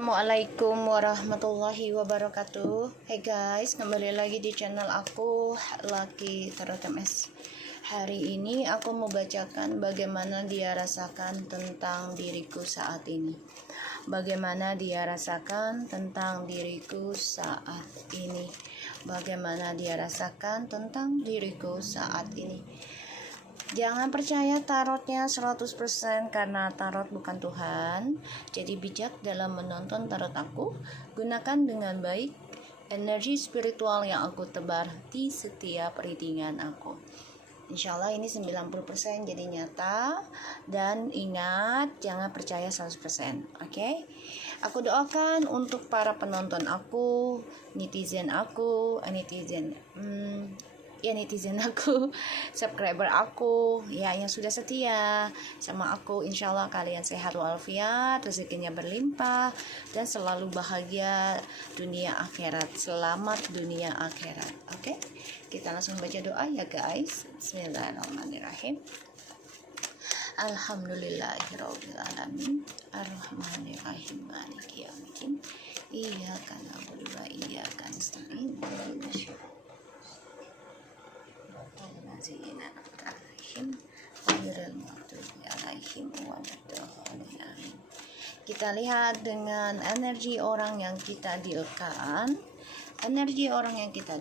Assalamualaikum warahmatullahi wabarakatuh. Hey guys, kembali lagi di channel aku Lucky Tarot MS. Hari ini aku mau bacakan bagaimana dia rasakan tentang diriku saat ini. Bagaimana dia rasakan tentang diriku saat ini. Bagaimana dia rasakan tentang diriku saat ini. Jangan percaya tarotnya 100% karena tarot bukan Tuhan. Jadi bijak dalam menonton tarot aku. Gunakan dengan baik energi spiritual yang aku tebar di setiap readingan aku. Insya Allah ini 90% jadi nyata. Dan ingat, jangan percaya 100%. Oke? Aku doakan untuk para penonton aku, netizen aku, subscriber aku, ya yang sudah setia sama aku. Insya Allah kalian sehat walafiat, rezekinya berlimpah, dan selalu bahagia dunia akhirat. Selamat dunia akhirat. Oke? Kita langsung baca doa ya guys. Bismillahirrahmanirrahim. Alhamdulillahirabbil alamin. Arrahmanirrahim. Maliki yaumiddin. Iyyaka na'budu wa iyyaka nasta'in. Kita lihat dengan energi orang yang kita dealkan. Energi orang yang kita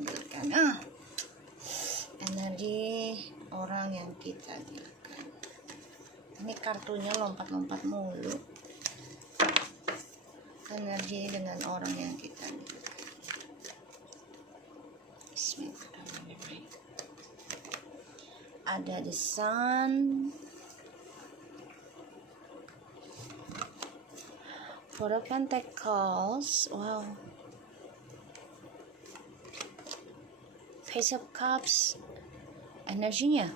dealkan. Ini kartunya lompat-lompat mulu. Energi dengan orang yang kita dealkan. Bismillahirrahmanirrahim. Ada the sun, Four of Pentacles, wow, Face of Cups. Energinya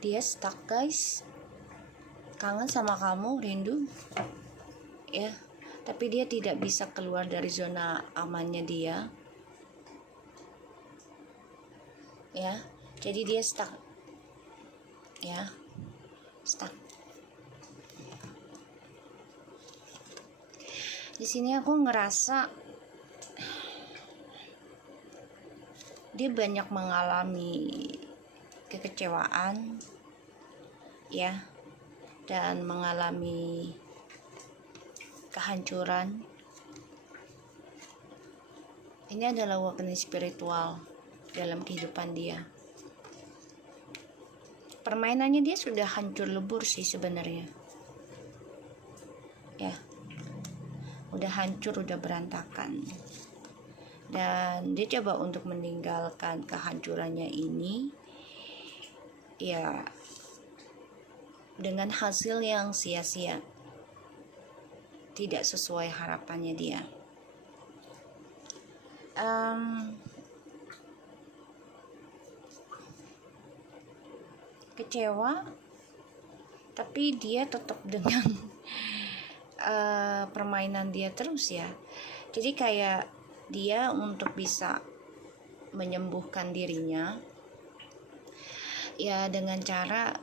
dia stuck guys, kangen sama kamu, rindu ya, tapi dia tidak bisa keluar dari zona amannya dia ya, jadi dia stuck. Di sini aku ngerasa dia banyak mengalami kekecewaan ya, dan mengalami kehancuran. Ini adalah awakening spiritual dalam kehidupan dia. Permainannya dia sudah hancur lebur sih sebenarnya ya, udah hancur, udah berantakan, dan dia coba untuk meninggalkan kehancurannya ini ya, dengan hasil yang sia-sia, tidak sesuai harapannya dia. Kecewa, tapi dia tetap dengan permainan dia terus ya. Jadi kayak dia untuk bisa menyembuhkan dirinya ya dengan cara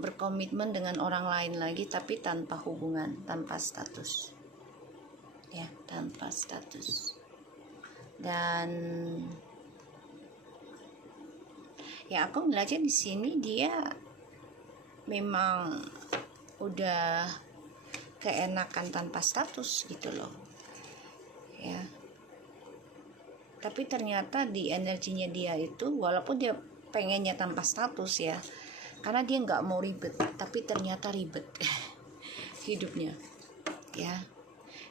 berkomitmen dengan orang lain lagi, tapi tanpa hubungan, tanpa status ya, tanpa status. Dan ya aku belajar di sini dia memang udah keenakan tanpa status gitu loh ya, tapi ternyata di energinya dia itu, walaupun dia pengennya tanpa status ya, karena dia nggak mau ribet, tapi ternyata ribet hidupnya ya,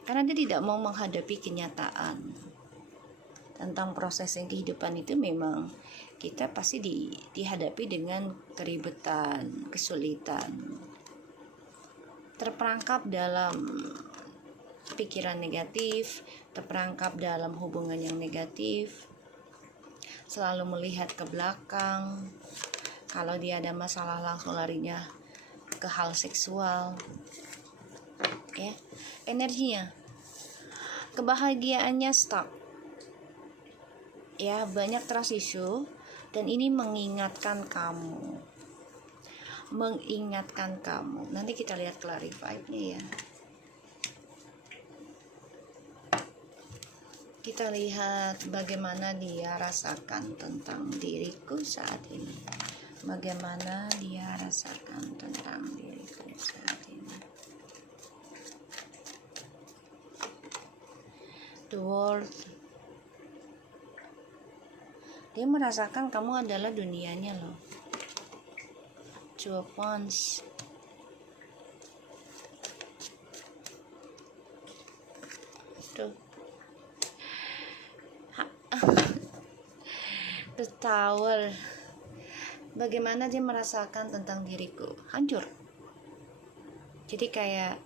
karena dia tidak mau menghadapi kenyataan tentang proses yang kehidupan itu. Memang kita pasti dihadapi dengan keribetan, kesulitan, terperangkap dalam pikiran negatif, terperangkap dalam hubungan yang negatif, selalu melihat ke belakang. Kalau dia ada masalah langsung larinya ke hal seksual ya. Energinya, kebahagiaannya stuck ya, banyak trust issue, dan ini mengingatkan kamu. Nanti kita lihat clarify-nya ya. Kita lihat bagaimana dia rasakan tentang diriku saat ini. Bagaimana dia rasakan tentang diriku saat ini. The world. Dia merasakan kamu adalah dunianya loh. Two of Wands. Tuh. The Tower. Bagaimana dia merasakan tentang diriku? Hancur. Jadi kayak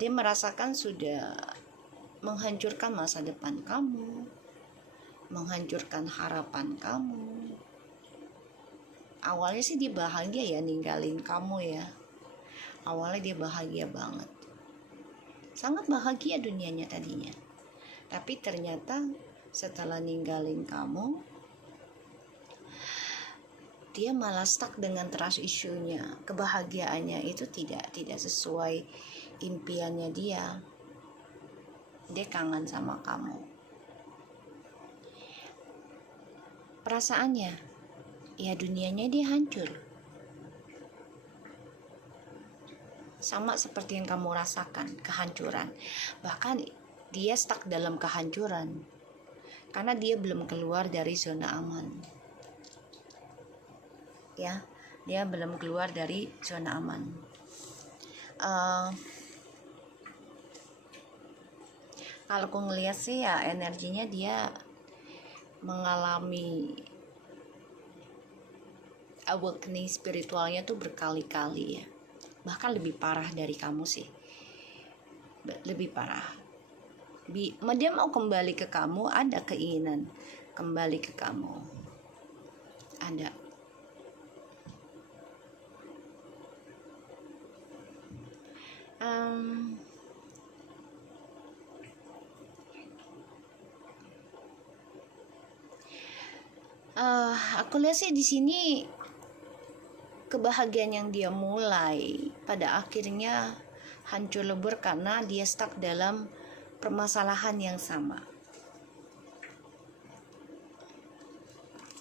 dia merasakan sudah menghancurkan masa depan kamu, menghancurkan harapan kamu. Awalnya sih dia bahagia ya ninggalin kamu ya. Awalnya dia bahagia banget, sangat bahagia dunianya tadinya. Tapi ternyata setelah ninggalin kamu, dia malah stuck dengan trust issue-nya. Kebahagiaannya itu tidak sesuai impiannya dia. Dia kangen sama kamu. Perasaannya, ya dunianya dia hancur. Sama seperti yang kamu rasakan, kehancuran. Bahkan dia stuck dalam kehancuran. Karena dia belum keluar dari zona aman. Ya, dia belum keluar dari zona aman. Kalau aku ngeliat sih ya energinya dia mengalami awakening spiritualnya tuh berkali-kali ya. Bahkan lebih parah dari kamu sih. Lebih parah. Dia mau kembali ke kamu, ada keinginan kembali ke kamu. Ada. Aku lihat sih di sini kebahagiaan yang dia mulai pada akhirnya hancur lebur karena dia stuck dalam permasalahan yang sama.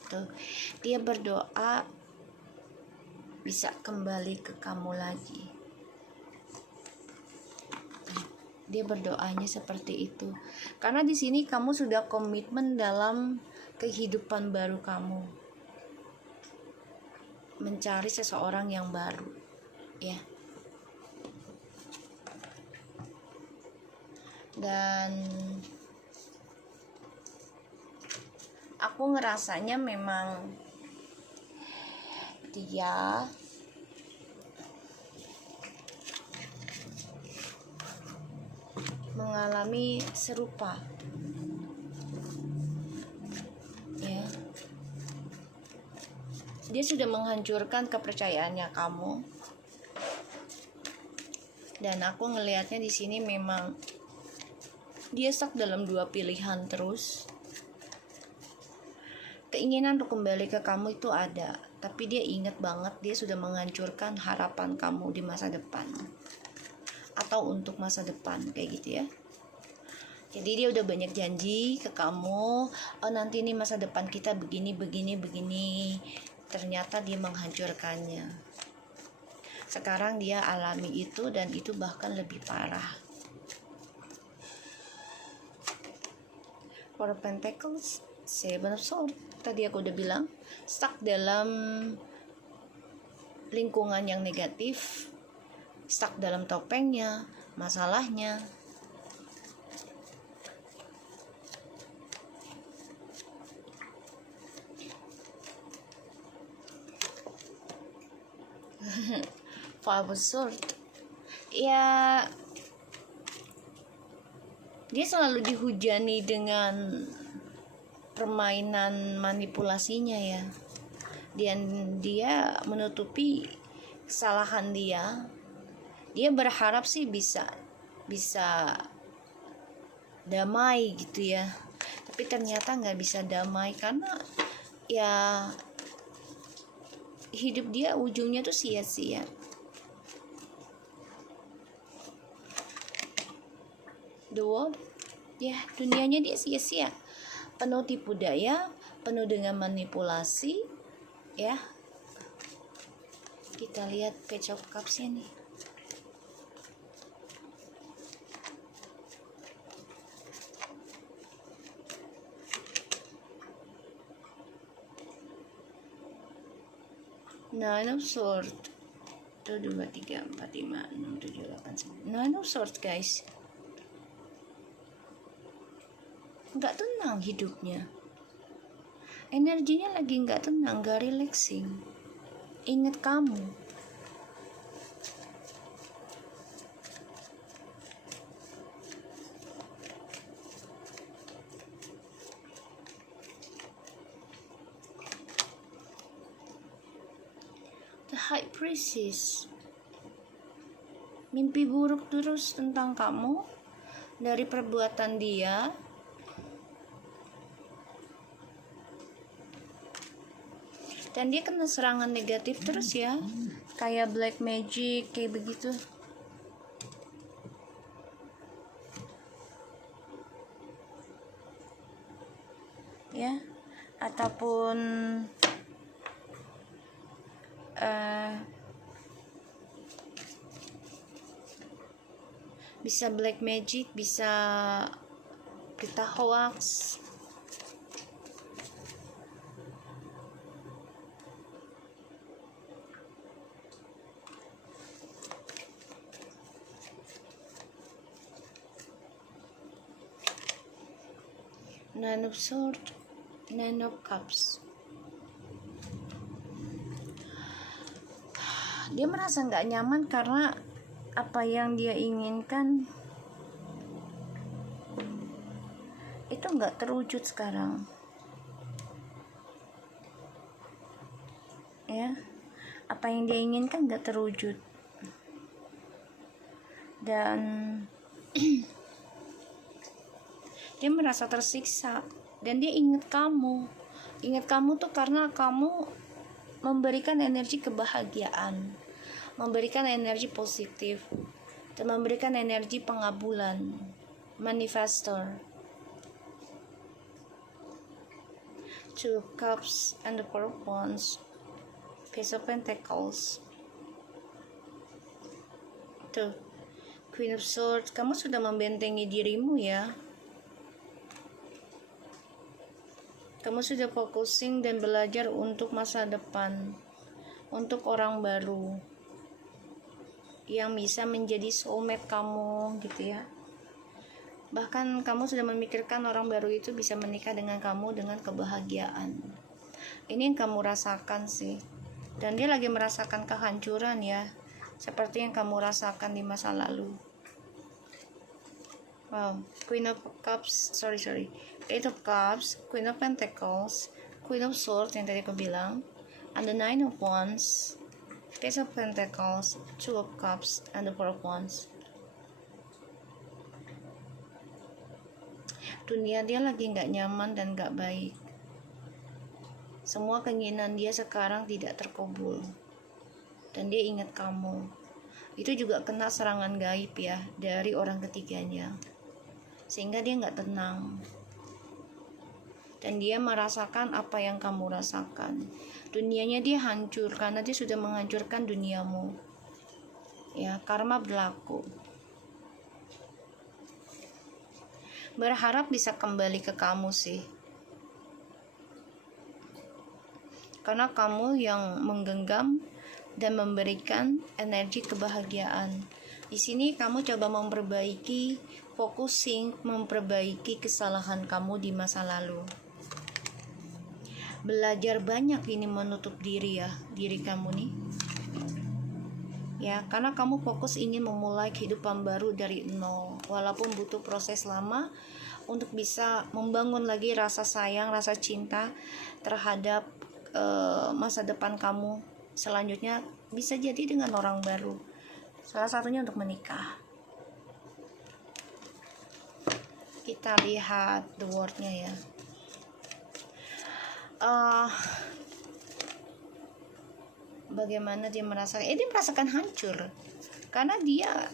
Tuh, dia berdoa bisa kembali ke kamu lagi. Dia berdoanya seperti itu. Karena di sini kamu sudah komitmen dalam kehidupan baru kamu. Mencari seseorang yang baru, ya. Dan aku ngerasanya memang dia mengalami serupa, ya. Dia sudah menghancurkan kepercayaannya kamu. Dan aku ngelihatnya di sini memang dia stuck dalam dua pilihan terus. Keinginan untuk kembali ke kamu itu ada, tapi dia ingat banget dia sudah menghancurkan harapan kamu di masa depan atau untuk masa depan, kayak gitu ya. Jadi dia udah banyak janji ke kamu, oh nanti nih masa depan kita begini. Ternyata dia menghancurkannya. Sekarang dia alami itu, dan itu bahkan lebih parah. Four of Pentacles, Seven of Swords. Tadi aku udah bilang, stuck dalam lingkungan yang negatif, stuck dalam topengnya, masalahnya. Five of Swords. Ya, dia selalu dihujani dengan permainan manipulasinya ya. Dan dia menutupi kesalahan dia. Dia berharap sih bisa damai gitu ya. Tapi ternyata nggak bisa damai karena ya hidup dia ujungnya tuh sia-sia. the world. Ya, dunianya dia sia-sia, penuh tipu daya, penuh dengan manipulasi. Ya, kita lihat Page of Cups-nya nih. Nine of Swords. 1, 2, 3, 4, 5, 6, 7, 8, 9. Nine of Swords, guys. Nggak tenang hidupnya. Energinya lagi nggak tenang, nggak relaxing. Ingat kamu. The High Priestess. Mimpi buruk terus tentang kamu dari perbuatan dia. Dan dia kena serangan negatif terus ya, kayak black magic, kayak begitu. Ya, ataupun bisa black magic, bisa berita hoax. Nine of Swords, Nine of Cups. Dia merasa nggak nyaman karena apa yang dia inginkan itu nggak terwujud sekarang. Ya, apa yang dia inginkan nggak terwujud. Dan dia merasa tersiksa. Dan dia ingat kamu. Ingat kamu tuh karena kamu memberikan energi kebahagiaan, memberikan energi positif, dan memberikan energi pengabulan, manifestor. Two of Cups and the Four of Wands, Page of Pentacles. Tuh, Queen of Swords. Kamu sudah membentengi dirimu ya. Kamu sudah focusing dan belajar untuk masa depan, untuk orang baru yang bisa menjadi soulmate kamu gitu ya. Bahkan kamu sudah memikirkan orang baru itu bisa menikah dengan kamu dengan kebahagiaan. Ini yang kamu rasakan sih. Dan dia lagi merasakan kehancuran ya, seperti yang kamu rasakan di masa lalu. Wow, Queen of Cups, sorry, Eight of Cups, Queen of Pentacles, Queen of Swords yang tadi aku bilang, and the Nine of Wands, Page of Pentacles, Two of Cups, and the Four of Wands. Dunia dia lagi nggak nyaman dan nggak baik. Semua keinginan dia sekarang tidak terkabul. Dan dia ingat kamu. Itu juga kena serangan gaib ya, dari orang ketiganya. Sehingga dia nggak tenang. Dan dia merasakan apa yang kamu rasakan. Dunianya dia hancur karena dia sudah menghancurkan duniamu. Ya, karma berlaku. Berharap bisa kembali ke kamu sih. Karena kamu yang menggenggam dan memberikan energi kebahagiaan. Di sini kamu coba memperbaiki, focusing, memperbaiki kesalahan kamu di masa lalu. Belajar banyak ini menutup diri ya, diri kamu nih. Ya, karena kamu fokus ingin memulai kehidupan baru dari nol, walaupun butuh proses lama untuk bisa membangun lagi rasa sayang, rasa cinta terhadap masa depan kamu selanjutnya, bisa jadi dengan orang baru. Salah satunya untuk menikah. Kita lihat the word-nya ya. Bagaimana dia merasakan? Dia merasakan hancur karena dia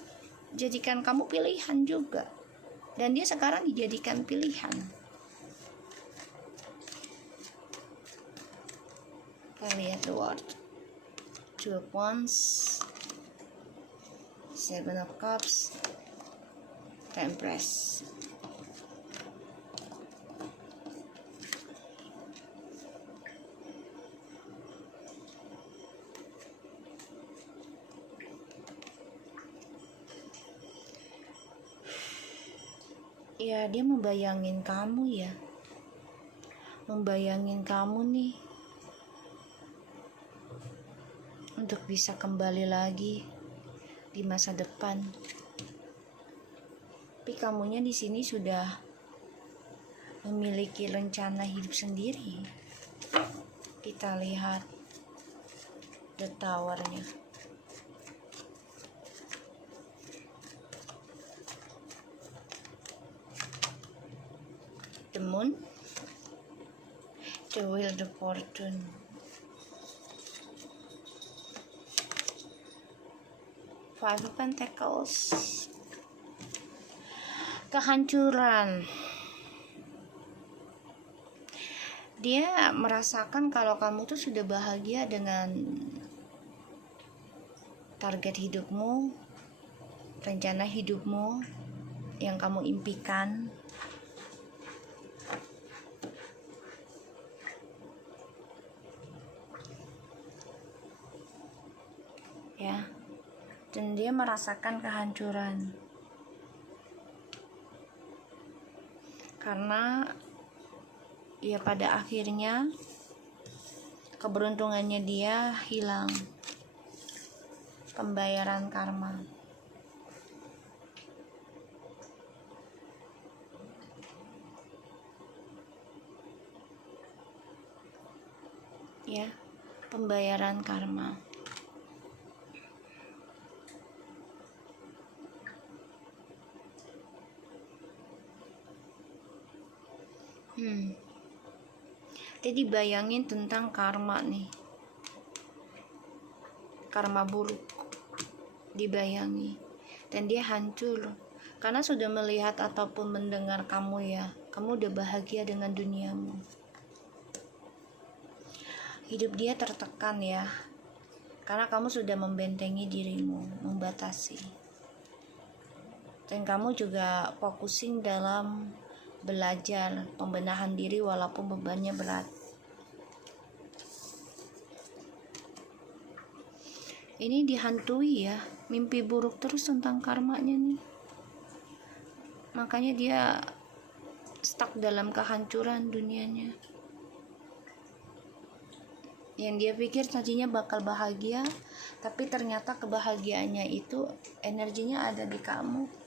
jadikan kamu pilihan juga. dan dia sekarang dijadikan pilihan. Kita lihat the world. Two of Wands, Seven of Cups, Empress. Ya, dia membayangin kamu ya. Membayangin kamu nih untuk bisa kembali lagi di masa depan. Tapi kamunya di sini sudah memiliki rencana hidup sendiri. Kita lihat the tower-nya. The moon, the wheel, the fortune. Five of Pentacles. Kehancuran. Dia merasakan kalau kamu tuh sudah bahagia dengan target hidupmu, rencana hidupmu yang kamu impikan. Ya, dan dia merasakan kehancuran karena ya pada akhirnya keberuntungannya dia hilang. Pembayaran karma. Ya, pembayaran karma. Jadi bayangin tentang karma nih, karma buruk dibayangi, dan dia hancur karena sudah melihat ataupun mendengar kamu ya, kamu udah bahagia dengan duniamu. Hidup dia tertekan ya, karena kamu sudah membentengi dirimu, membatasi, dan kamu juga fokusin dalam belajar pembenahan diri walaupun bebannya berat. Ini dihantui ya, mimpi buruk terus tentang karmanya nih. Makanya dia stuck dalam kehancuran dunianya. Yang dia pikir tadinya bakal bahagia, tapi ternyata kebahagiaannya itu energinya ada di kamu.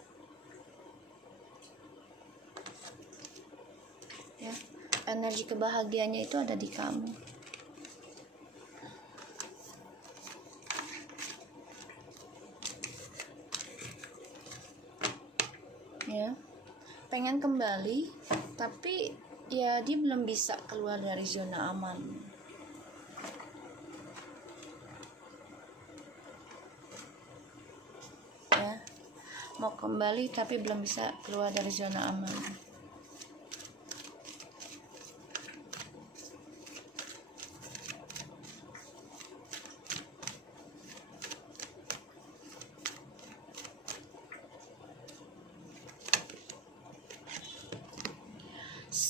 Ya, energi kebahagiaannya itu ada di kamu. Ya, pengen kembali, tapi ya dia belum bisa keluar dari zona aman. Ya, mau kembali tapi belum bisa keluar dari zona aman.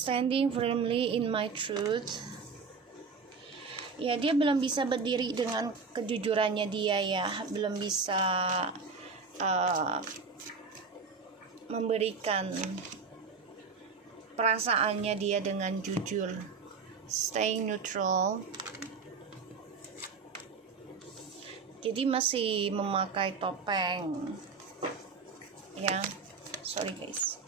Standing firmly in my truth. Ya, dia belum bisa berdiri dengan kejujurannya dia ya, belum bisa memberikan perasaannya dia dengan jujur. Staying neutral. Jadi masih memakai topeng. Ya, sorry guys.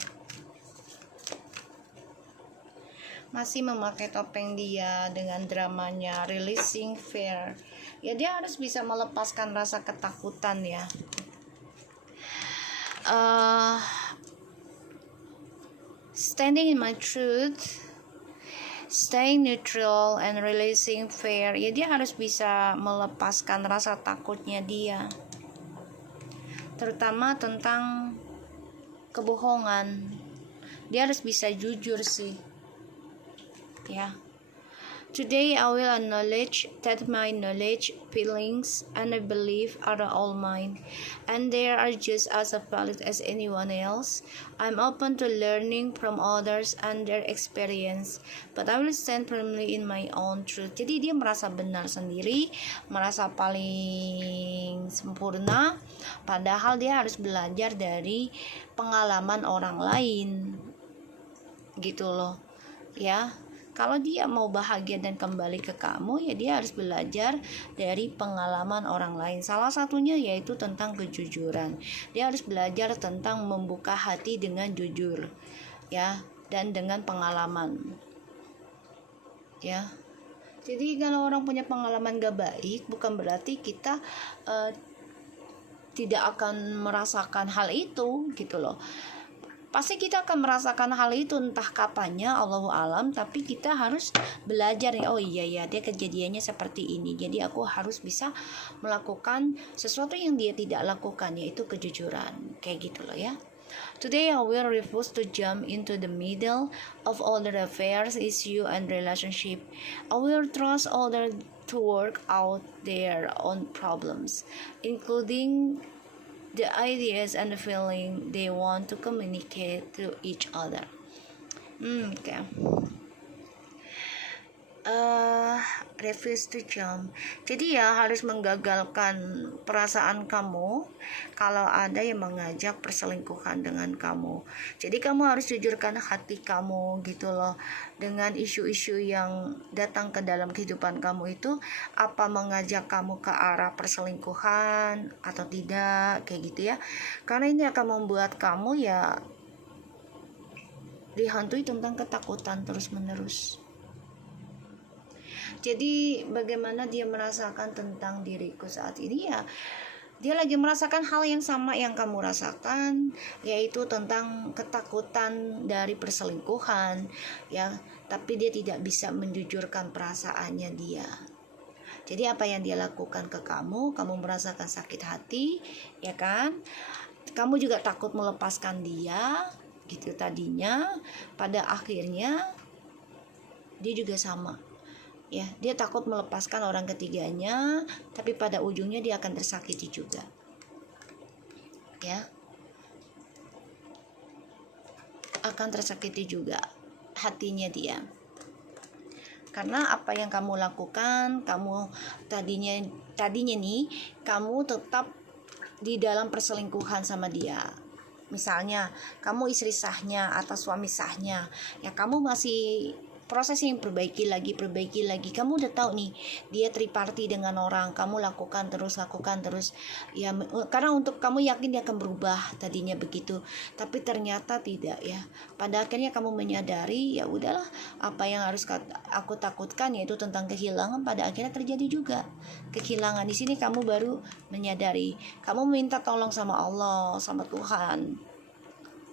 Masih memakai topeng dia dengan dramanya, releasing fear. Ya, dia harus bisa melepaskan rasa ketakutan ya. Standing in my truth, staying neutral and releasing fear. Ya, dia harus bisa melepaskan rasa takutnya dia, terutama tentang kebohongan. Dia harus bisa jujur sih, ya. Today I will acknowledge that my knowledge, feelings, and I belief are all mine, and they are just as valid as anyone else. I'm open to learning from others and their experience, but I will stand firmly in my own truth. Jadi dia merasa benar sendiri, merasa paling sempurna, padahal dia harus belajar dari pengalaman orang lain, gitu loh, ya. Kalau dia mau bahagia dan kembali ke kamu, ya dia harus belajar dari pengalaman orang lain. Salah satunya yaitu tentang kejujuran. Dia harus belajar tentang membuka hati dengan jujur, ya, dan dengan pengalaman, ya. Jadi kalau orang punya pengalaman gak baik, bukan berarti kita tidak akan merasakan hal itu, gitu loh. Pasti kita akan merasakan hal itu entah kapannya, Allahu alam, tapi kita harus belajar ya, oh iya ya, dia kejadiannya seperti ini, jadi aku harus bisa melakukan sesuatu yang dia tidak lakukan, yaitu kejujuran, kayak gitu loh ya. Today I will refuse to jump into the middle of all the affairs, issue, and relationship. I will trust others to work out their own problems, including the ideas and the feeling they want to communicate to each other. Okay. Refuse to jump. Jadi ya harus menggagalkan perasaan kamu kalau ada yang mengajak perselingkuhan dengan kamu. Jadi kamu harus jujurkan hati kamu, gitu loh, dengan isu-isu yang datang ke dalam kehidupan kamu itu, apa mengajak kamu ke arah perselingkuhan atau tidak, kayak gitu ya. Karena ini akan membuat kamu ya dihantui tentang ketakutan terus-menerus. Jadi bagaimana dia merasakan tentang diriku saat ini, ya dia lagi merasakan hal yang sama yang kamu rasakan, yaitu tentang ketakutan dari perselingkuhan, ya. Tapi dia tidak bisa menjujurkan perasaannya dia. Jadi apa yang dia lakukan ke kamu merasakan sakit hati, ya kan? Kamu juga takut melepaskan dia, gitu tadinya. Pada akhirnya dia juga sama. Ya, dia takut melepaskan orang ketiganya, tapi pada ujungnya dia akan tersakiti juga. Ya. Akan tersakiti juga hatinya dia. Karena apa yang kamu lakukan, kamu tadinya nih, kamu tetap di dalam perselingkuhan sama dia. Misalnya, kamu istri sahnya atau suami sahnya, ya kamu masih proses yang perbaiki lagi. Kamu udah tahu nih dia triparty dengan orang, kamu lakukan terus ya, karena untuk kamu yakin dia akan berubah, tadinya begitu, tapi ternyata tidak, ya. Pada akhirnya kamu menyadari, ya udahlah, apa yang harus aku takutkan yaitu tentang kehilangan, pada akhirnya terjadi juga kehilangan. Di sini kamu baru menyadari, kamu minta tolong sama Allah, sama Tuhan,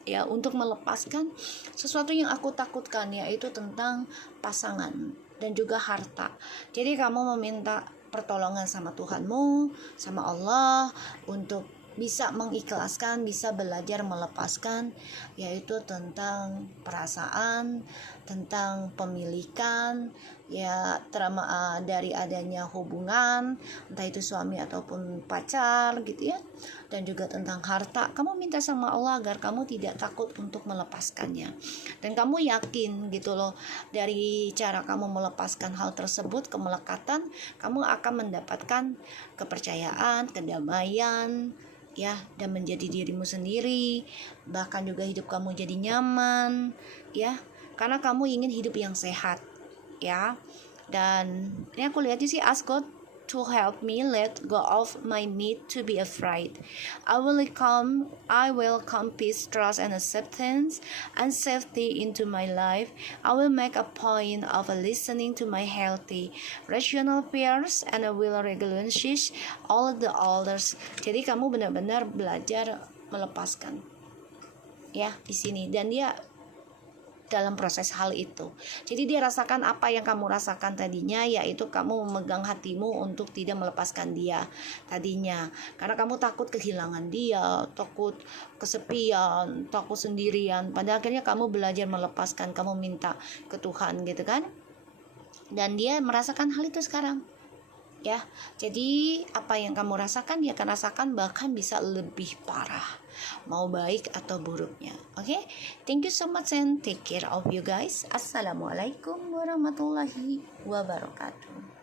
ya, untuk melepaskan sesuatu yang aku takutkan, yaitu tentang pasangan dan juga harta. Jadi kamu meminta pertolongan sama Tuhanmu, sama Allah, untuk bisa mengikhlaskan, bisa belajar melepaskan, yaitu tentang perasaan, tentang pemilikan, ya, dari adanya hubungan, entah itu suami ataupun pacar, gitu ya. Dan juga tentang harta, kamu minta sama Allah agar kamu tidak takut untuk melepaskannya. Dan kamu yakin, gitu loh, dari cara kamu melepaskan hal tersebut, kemelekatan, kamu akan mendapatkan kepercayaan, kedamaian, ya, dan menjadi dirimu sendiri, bahkan juga hidup kamu jadi nyaman, ya, karena kamu ingin hidup yang sehat, ya. Dan ini aku lihatnya sih, ask God to help me let go of my need to be afraid. I will come peace, trust, and acceptance and safety into my life. I will make a point of listening to my healthy, rational fears, and I will relinquish all the others. Jadi kamu benar-benar belajar melepaskan, ya, di sini. Dan dalam proses hal itu. Jadi dia rasakan apa yang kamu rasakan tadinya, yaitu kamu memegang hatimu untuk tidak melepaskan dia tadinya, karena kamu takut kehilangan dia, takut kesepian, takut sendirian. Pada akhirnya kamu belajar melepaskan, kamu minta ke Tuhan gitu kan, dan dia merasakan hal itu sekarang ya. Jadi apa yang kamu rasakan dia akan rasakan, bahkan bisa lebih parah, mau baik atau buruknya. Oke, thank you so much and take care of you guys. Assalamualaikum warahmatullahi wabarakatuh.